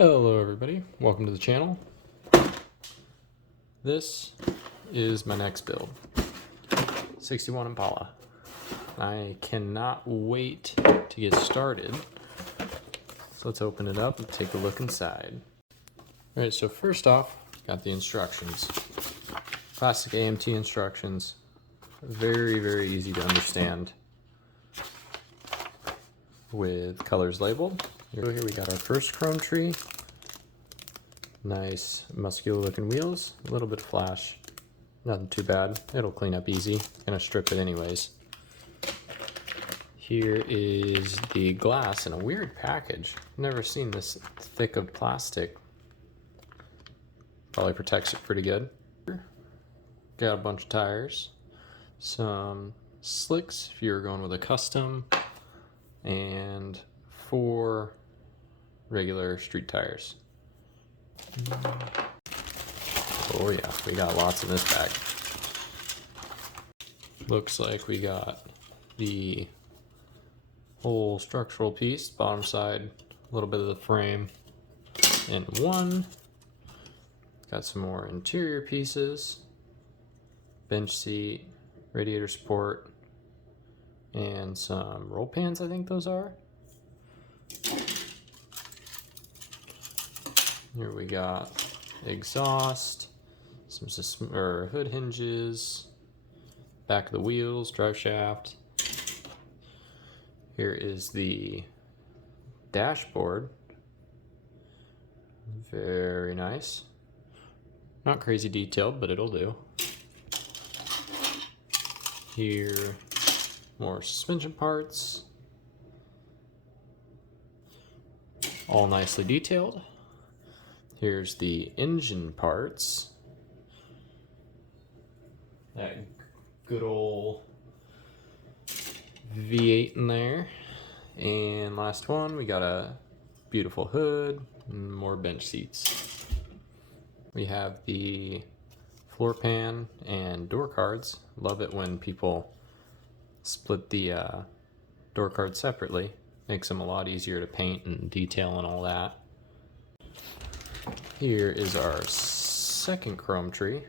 Hello everybody, welcome to the channel. This is my next build, 61 Impala. I cannot wait to get started. So let's open it up and take a look inside. Alright, so first off, got the instructions. Classic AMT instructions, very easy to understand with colors labeled. Here we got our first chrome tree. Nice muscular looking wheels, a little bit of flash, nothing too bad. It'll clean up easy, gonna strip it anyways. Here is the glass in a weird package. Never seen this thick of plastic. Probably protects it pretty good. Got a bunch of tires, some slicks if you're going with a custom, and 4 regular street tires. Oh yeah, we got lots in this bag. Looks like we got the whole structural piece, bottom side, a little bit of the frame in one. Got some more interior pieces, bench seat, radiator support, and some roll pans, I think those are. Here we got exhaust, some hood hinges, back of the wheels, drive shaft. Here is the dashboard. Very nice. Not crazy detailed, but it'll do. Here, more suspension parts. All nicely detailed. Here's the engine parts. That good old V8 in there. And last one, we got a beautiful hood and more bench seats. We have the floor pan and door cards. Love it when people split the door cards separately. Makes them a lot easier to paint and detail and all that. Here is our second chrome tree.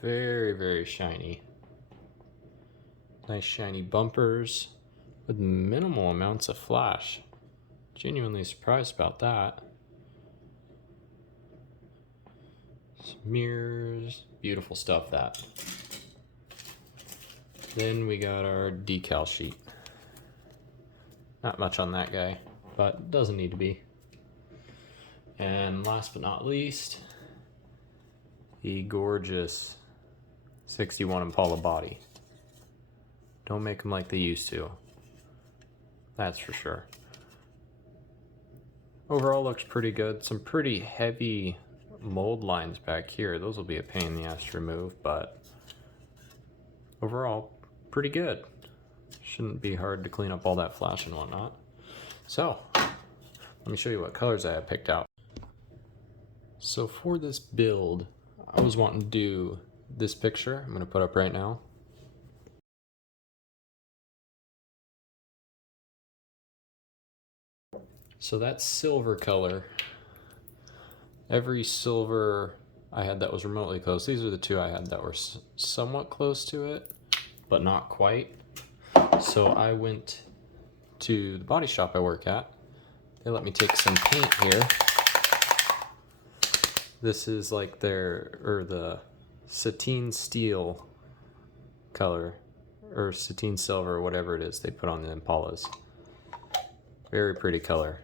Very shiny. Nice shiny bumpers with minimal amounts of flash. Genuinely surprised about that. Some mirrors, beautiful stuff that. Then we got our decal sheet. Not much on that guy, but doesn't need to be. And last but not least, the gorgeous 61 Impala body. Don't make them like they used to. That's for sure. Overall looks pretty good. Some pretty heavy mold lines back here. Those will be a pain in the ass to remove, but overall pretty good. Shouldn't be hard to clean up all that flash and whatnot. So, let me show you what colors I have picked out. So for this build, I was wanting to do this picture I'm going to put up right now. So that silver color, every silver I had that was remotely close, these are the two I had that were somewhat close to it, but not quite. So I went to the body shop I work at. They let me take some paint here. This is like the sateen steel color, or sateen silver, or whatever it is they put on the Impalas. Very pretty color.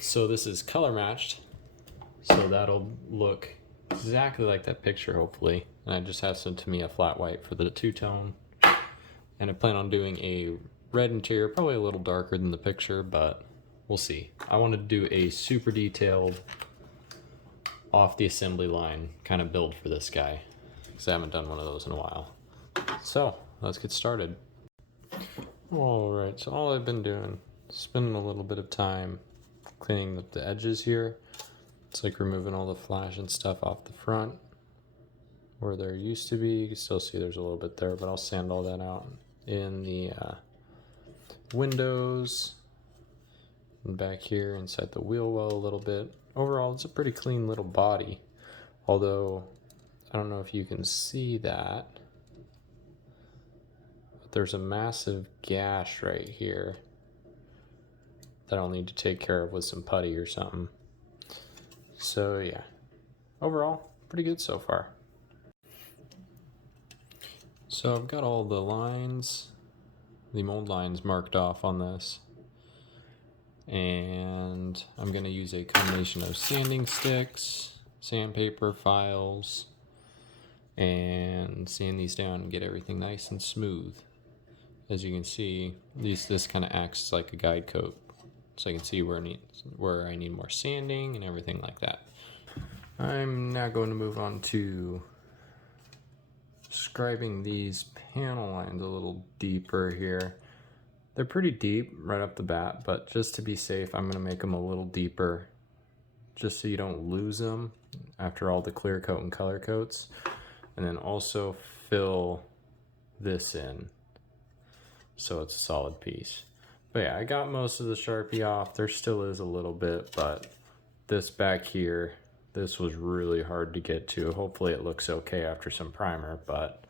So this is color matched, so that'll look exactly like that picture hopefully. And I just have some Tamiya flat white for the two-tone. And I plan on doing a red interior, probably a little darker than the picture, but we'll see. I want to do a super detailed, off the assembly line kind of build for this guy, because I haven't done one of those in a while. So let's get started. Alright, so all I've been doing, spending a little bit of time cleaning up the edges here. It's like removing all the flash and stuff off the front where there used to be. You can still see there's a little bit there, but I'll sand all that out in the windows And back here inside the wheel well a little bit. Overall, it's a pretty clean little body. Although, I don't know if you can see that, but there's a massive gash right here that I'll need to take care of with some putty or something. So yeah, overall, pretty good so far. So I've got all the lines, the mold lines marked off on this. And I'm gonna use a combination of sanding sticks, sandpaper, files, and sand these down and get everything nice and smooth. As you can see, this kind of acts as like a guide coat, so I can see where I need more sanding and everything like that. I'm now going to move on to scribing these panel lines a little deeper here. They're pretty deep right off the bat, but just to be safe, I'm gonna make them a little deeper just so you don't lose them after all the clear coat and color coats. And then also fill this in so it's a solid piece. But yeah, I got most of the Sharpie off. There still is a little bit, but this back here, this was really hard to get to. Hopefully it looks okay after some primer, but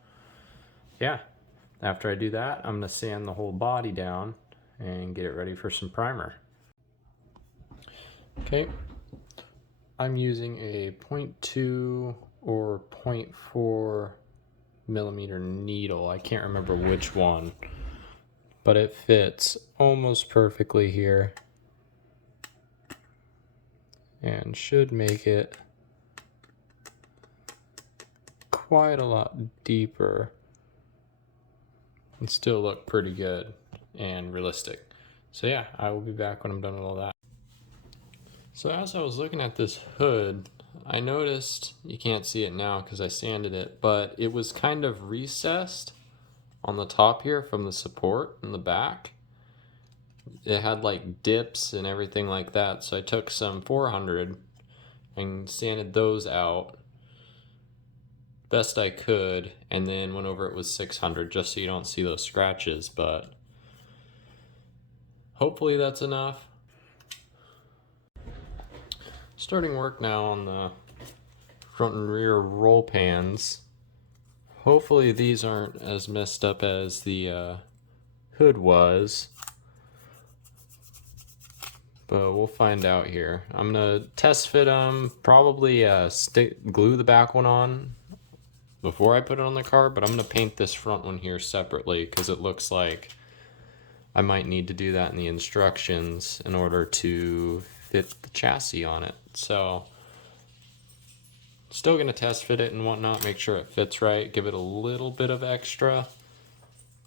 yeah. After I do that, I'm gonna sand the whole body down and get it ready for some primer. Okay, I'm using a 0.2 or 0.4 millimeter needle. I can't remember which one, but it fits almost perfectly here and should make it quite a lot deeper and still look pretty good and realistic. So yeah, I will be back when I'm done with all that. So as I was looking at this hood, I noticed, you can't see it now because I sanded it, but it was kind of recessed on the top here from the support in the back. It had like dips and everything like that, so I took some 400 and sanded those out best I could, and then went over it with 600 just so you don't see those scratches, but hopefully that's enough. Starting work now on the front and rear roll pans. Hopefully these aren't as messed up as the hood was, but we'll find out here. I'm gonna test fit them, probably glue the back one on before I put it on the car, but I'm gonna paint this front one here separately because it looks like I might need to do that in the instructions in order to fit the chassis on it. So still gonna test fit it and whatnot, make sure it fits right, give it a little bit of extra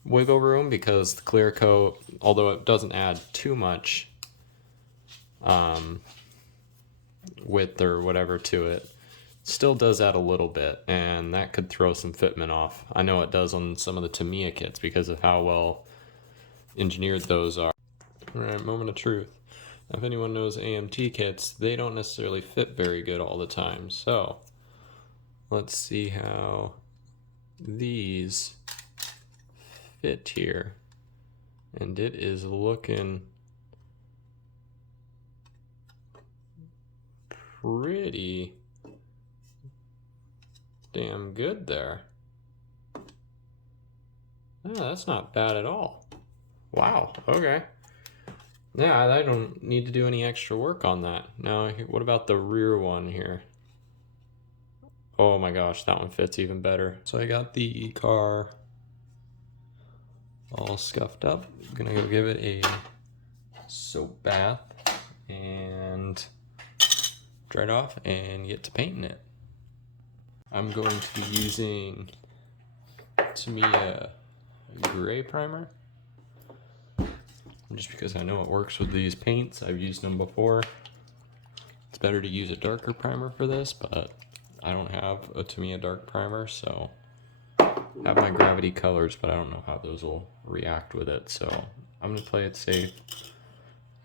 wiggle room because the clear coat, although it doesn't add too much width or whatever to it, still does add a little bit, and that could throw some fitment off. I know it does on some of the Tamiya kits because of how well engineered those are. Alright, moment of truth. If anyone knows AMT kits, they don't necessarily fit very good all the time. So let's see how these fit here. And it is looking pretty damn good there. Yeah, that's not bad at all. Wow, okay. Yeah, I don't need to do any extra work on that. Now, what about the rear one here? Oh my gosh, that one fits even better. So I got the car all scuffed up. I'm gonna go give it a soap bath and dry it off and get to painting it. I'm going to be using Tamiya gray primer, just because I know it works with these paints. I've used them before. It's better to use a darker primer for this, but I don't have a Tamiya dark primer, so I have my gravity colors, but I don't know how those will react with it, so I'm gonna play it safe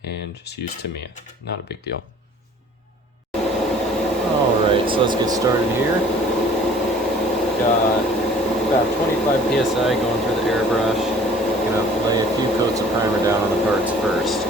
and just use Tamiya. Not a big deal. Alright, so let's get started here. Got about 25 psi going through the airbrush. Gonna lay a few coats of primer down on the parts first.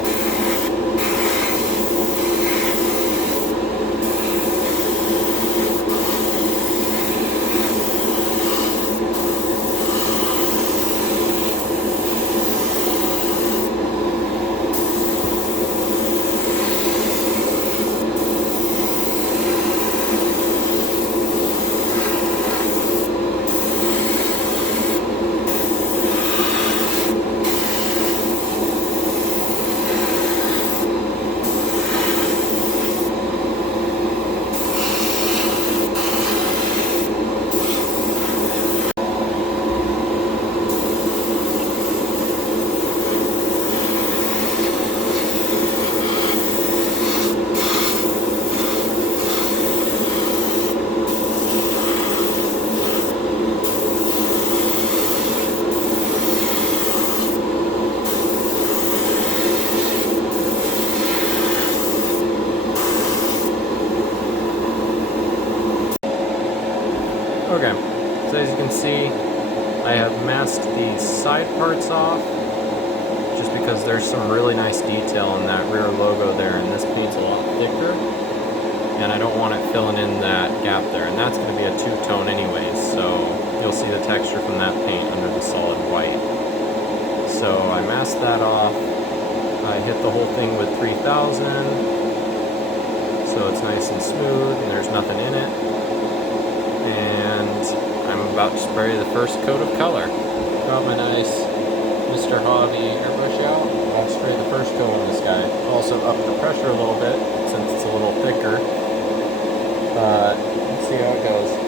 Okay, so as you can see, I have masked the side parts off just because there's some really nice detail in that rear logo there, and this paint's a lot thicker, and I don't want it filling in that gap there, and that's going to be a two-tone anyways, so you'll see the texture from that paint under the solid white. So I masked that off. I hit the whole thing with 3000, so it's nice and smooth and there's nothing in it. And I'm about to spray the first coat of color. Got my nice Mr. Hobby airbrush out. I'll spray the first coat on this guy. Also up the pressure a little bit since it's a little thicker. Let's see how it goes.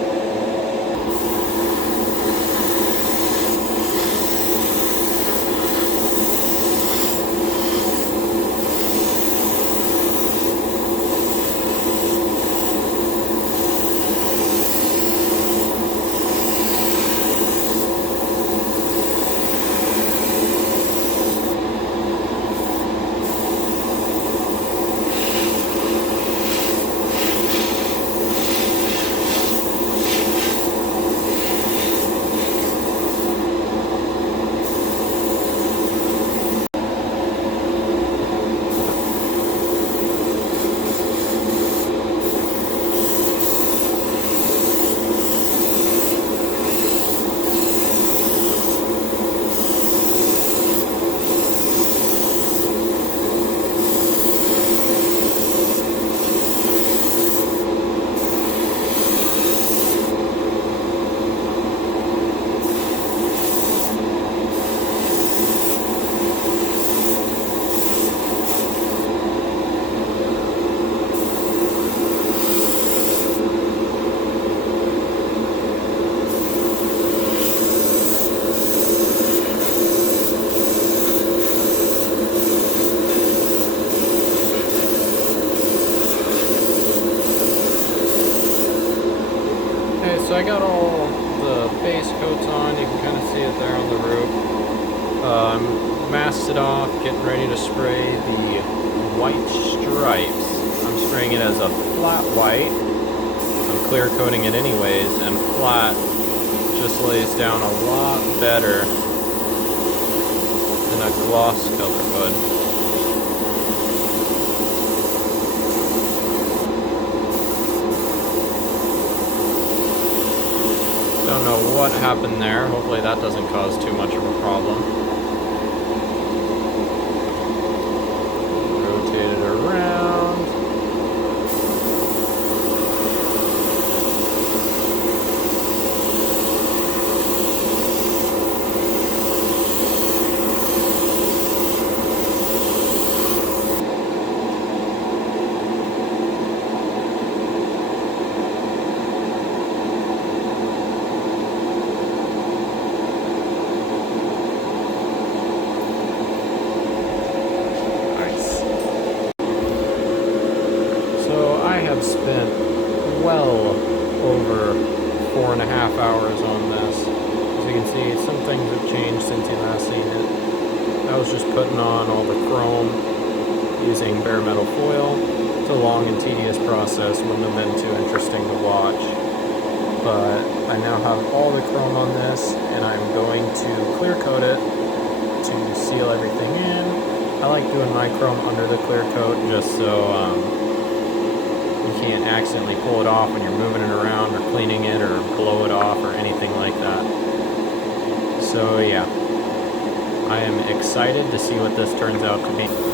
So I got all the base coats on, you can kind of see it there on the roof. Masked it off, getting ready to spray the white stripes. I'm spraying it as a flat white. I'm clear coating it anyways, and flat just lays down a lot better than a gloss color would. Don't know what happened there. Hopefully that doesn't cause too much of a problem. Rotate it around. Spent well over 4.5 hours on this. As you can see, some things have changed since you last seen it. I was just putting on all the chrome using bare metal foil. It's a long and tedious process, wouldn't have been too interesting to watch. But I now have all the chrome on this, and I'm going to clear coat it to seal everything in. I like doing my chrome under the clear coat just so you can't accidentally pull it off when you're moving it around or cleaning it or blow it off or anything like that. So yeah, I am excited to see what this turns out to be.